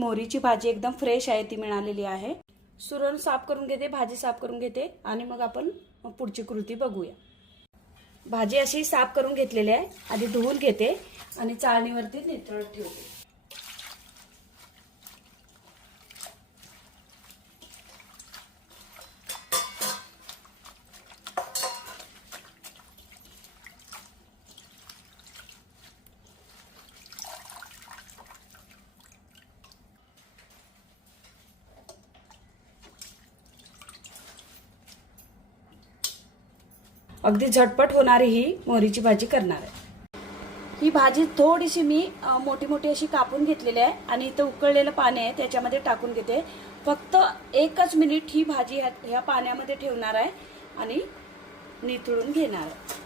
मोहरीची भाजी एकदम फ्रेश आहे ती मिळालेली आहे। सुरण साफ करून घेते, भाजी साफ करून घेते आणि मग आपण पुढची कृती बघूया। भाजी अशी साफ करून घेतलेली आहे, आधी धुवून घेते आणि चाळणीवरती नितळत ठेवते। अगदी झटपट होणारी ही मोहरीची भाजी करणार आहे। ही भाजी थोडीशी मी मोठी मोठी अशी कापून घेतलेली आहे आणि इथं उकळलेलं पाणी आहे त्याच्यामध्ये टाकून घेते। फक्त 1 मिनिट ही भाजी ह्या पाण्यामध्ये ठेवणार आहे आणि निथळून घेणार आहे।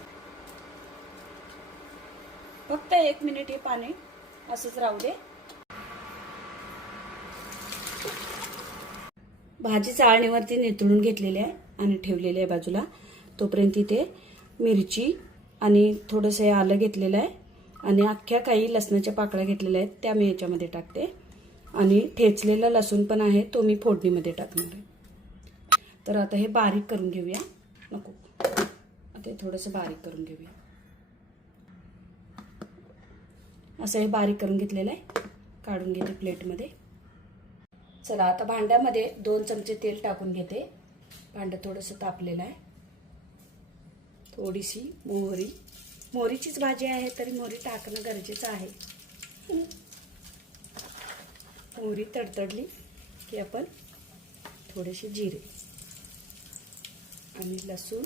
फक्त 1 मिनिट हे पाणी असंच राहू दे। भाजी चाळणीवरती निथळून घेतलेली आहे आणि ठेवलेली आहे बाजूला। तोपर्यंत इथे मिरची आणि थोडंसं आलं घेतलेलं आहे आणि अख्ख्या काही लसणाच्या पाकळ्या घेतलेल्या आहेत त्या मी याच्यामध्ये टाकते आणि ठेचलेला लसूण पण आहे तो मी फोडणीमध्ये टाकणार आहे। तर आता हे बारीक करून घेऊया, नको आता हे थोडंसं बारीक करून घेऊया। असं हे बारीक करून घेतलेलं आहे, काढून घेते प्लेटमध्ये। चला आता भांड्यामध्ये 2 चमचे तेल टाकून घेते। भांडं थोडंसं तापलेलं आहे। थोडीशी मोहरीचीच भाजी आहे तरी मोहरी टाकणं गरजेचं आहे। मोहरी तडतडली की आपण थोडेसे जिरे आणि लसूण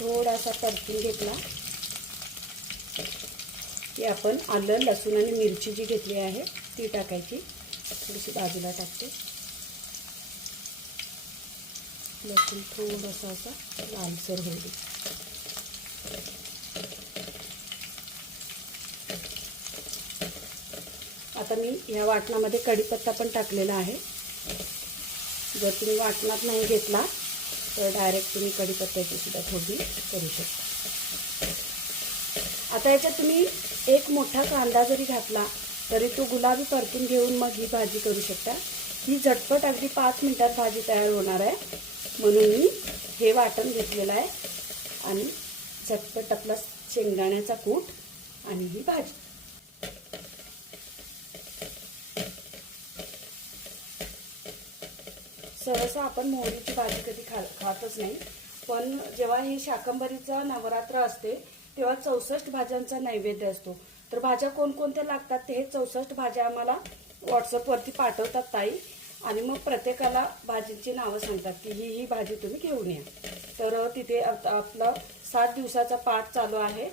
थोडासा परतून घेतला की आपण आलं लसूण आणि मिरची जी घेतली आहे ती टाकायची। थोडीशी बाजूला टाकते। लसूण थोडासा असा लालसर होऊ दे। आता मी या वाटणामध्ये कढीपत्ता पण टाकलेला आहे। जर तुम्ही वाटणात नाही घेतला तर डायरेक्ट तुम्ही कढीपत्त्याची सुद्धा फोडणी करू शकता। आता याच्यात तुम्ही 1 मोठा कांदा जरी घातला तरी तो गुलाबी परतून घेऊन मग ही भाजी करू शकता। ही झटपट अगदी 5 मिनिटात भाजी तयार होणार आहे, म्हणून मी हे वाटण घेतलेलं आहे आणि झटपट आपला शेंगदाण्याचा कूट आणि ही भाजी। सहसा आपण मोहरीची भाजी कधी खातच नाही, पण जेव्हा ही शाकंभरीचा नवरात्र असते तेव्हा 64 भाज्यांचा नैवेद्य असतो। तर भाज्या कोणकोणत्या लागतात ते हे 64 भाज्या आम्हाला व्हॉट्सअपवरती पाठवतात ताई आणि मग प्रत्येकाला भाजींची नावं सांगतात की ही भाजी तुम्ही घेऊन या। तर तिथे आपला 7 दिवसाचा पाठ चालू आहे।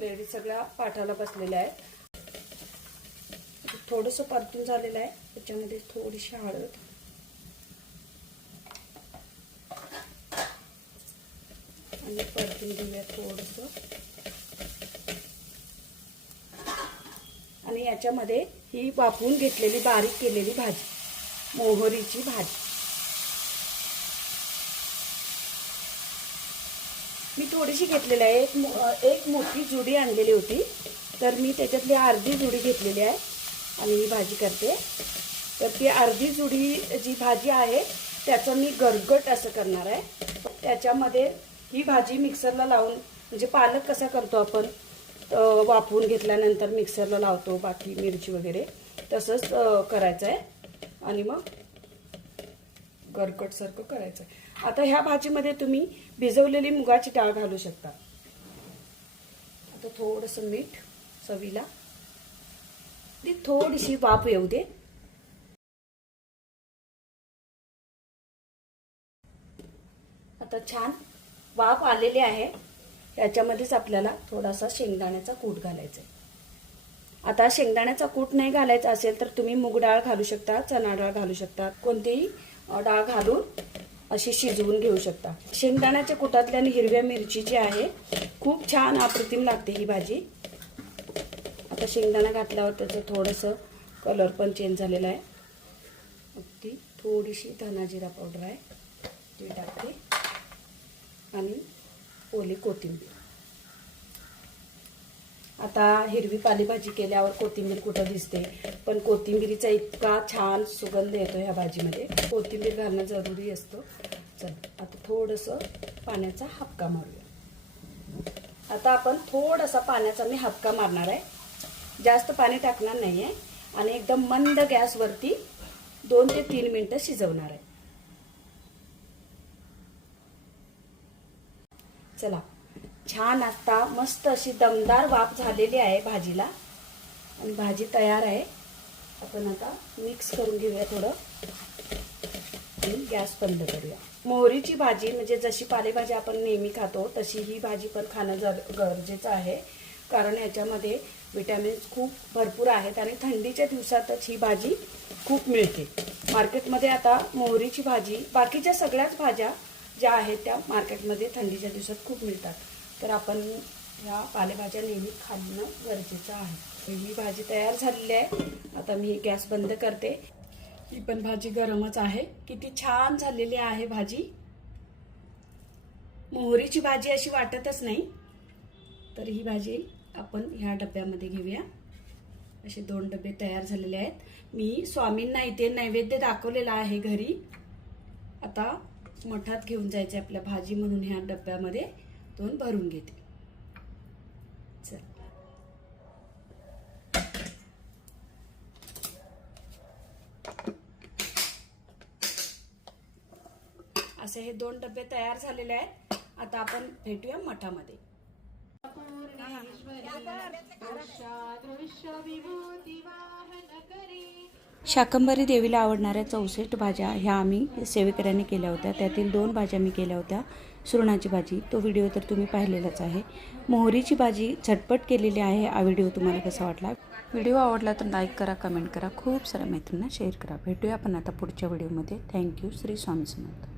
लेडीज सगळ्या पाठाला बसलेल्या आहेत। थोडंसं परतून झालेलं आहे, त्याच्यामध्ये थोडीशी हळद आणि परतून घेऊया थोडंसं आणि याच्यामध्ये ही वाफवून घेतलेली बारीक केलेली भाजी, मोहरीची भाजी मी थोडीशी घेतलेली आहे। एक मोठी जुडी आणलेली होती तर मी त्याच्यातली अर्धी जुडी घेतलेली आहे आणि ही भाजी करते। तर ती अर्धी जुडी जी भाजी आहे त्याचं मी गरगट असं करणार आहे। त्याच्यामध्ये ही भाजी मिक्सरला लावून, म्हणजे पालक कसा करतो आपण वाफवून घेतल्यानंतर मिक्सरला लावतो बाकी मिरची वगैरे, तसंच करायचं आहे आणि मग गरगट सारखं करायचं आहे। आता ह्या भाजीमध्ये तुम्ही भिजवलेली मुगाची डाळ घालू शकता। आता थोडंसं मीठ चवीला, ती थोडीशी वाफ येऊ दे। आता छान वाफ आलेली आहे, याच्यामध्येच आपल्याला थोडासा शेंगदाण्याचा कूट घालायचा आहे। आता शेंगदाण्याचा कूट नाही घालायचा असेल तर तुम्ही मूग डाळ घालू शकता, चणा डाळ घालू शकता, कोणतीही डाळ घालून अशी शिजवून घेऊ शकता। शेंगदाण्याच्या कुटातली आणि हिरव्या मिरची जी आहे खूप छान अप्रतिम लागते ही भाजी। आता शेंगदाणा घातल्यावर त्याचं थोडंसं कलर पण चेंज झालेला आहे। अगदी थोडीशी धना जिरा पावडर आहे ती टाकते आणि ओली कोथिंबीर। आता हिरवी पालेभाजी केल्यावर कोथिंबीर कुठं दिसते, पण कोथिंबीरीचा इतका छान सुगंध येतो ह्या भाजीमध्ये. कोथिंबीर घालणं जरुरी असतं. चल आता थोडंसं पाण्याचा हापका मारूया. आता आपण थोडासा पाण्याचा मी हापका मारणार आहे. जास्त पाणी टाकणार नाही आहे आणि एकदम मंद गॅसवरती 2 ते 3 मिनिटं शिजवणार आहे. चला, छान आता मस्त अशी दमदार वाफ झालेली आहे भाजीला आणि भाजी तयार आहे. आपण आता मिक्स करून घेऊया थोडं आणि गॅस बंद करूया. मोहरीची भाजी म्हणजे जशी पालेभाजी आपण नेहमी खातो तशी ही भाजी पण खाणं गरजेचं आहे, कारण याच्यामध्ये विटॅमिन्स खूप भरपूर आहेत आणि थंडीच्या दिवसातच ही भाजी खूप मिळते मार्केटमध्ये. आता मोहरीची भाजी, बाकीच्या सगळ्याच भाज्या ज्या आहेत त्या मार्केटमध्ये थंडीच्या दिवसात खूप मिळतात, तर आपण ह्या पालेभाज्या नेहमी खाणं गरजेचं आहे. ही भाजी तयार झालेली आहे. आता मी गॅस बंद करते. ही पण भाजी गरमच आहे. किती छान झालेली आहे भाजी. मोहरीची भाजी अशी वाटतच नाही. तर ही भाजी आपण ह्या डब्यामध्ये घेऊया. असे 2 डबे तयार झालेले आहेत. मी स्वामींना इथे नैवेद्य दाखवलेला आहे घरी. आता मठात घेऊन जायचे आपल्या भाजी म्हणून ह्या डब्यामध्ये 2 भरून घेते. चल, असे हे 2 डबे तयार झालेले आहेत. आता आपण भेटूया मठामध्ये. शाकंभरी देवीला आवडणाऱ्या 64 भाज्या ह्या आम्ही सेवेकऱ्यांनी केल्या होत्या. त्यातील 2 भाज्या मी केल्या होत्या. सुरणाची भाजी, तो व्हिडिओ तर तुम्ही पाहिलेलाच आहे. मोहरीची भाजी झटपट केलेली आहे. हा व्हिडिओ तुम्हाला कसा वाटला? व्हिडिओ आवडला तर लाईक करा, कमेंट करा, खूप साऱ्या मैत्रिणींना शेअर करा. भेटूया आपण आता पुढच्या व्हिडिओमध्ये. थँक्यू. श्री स्वामी समर्थ.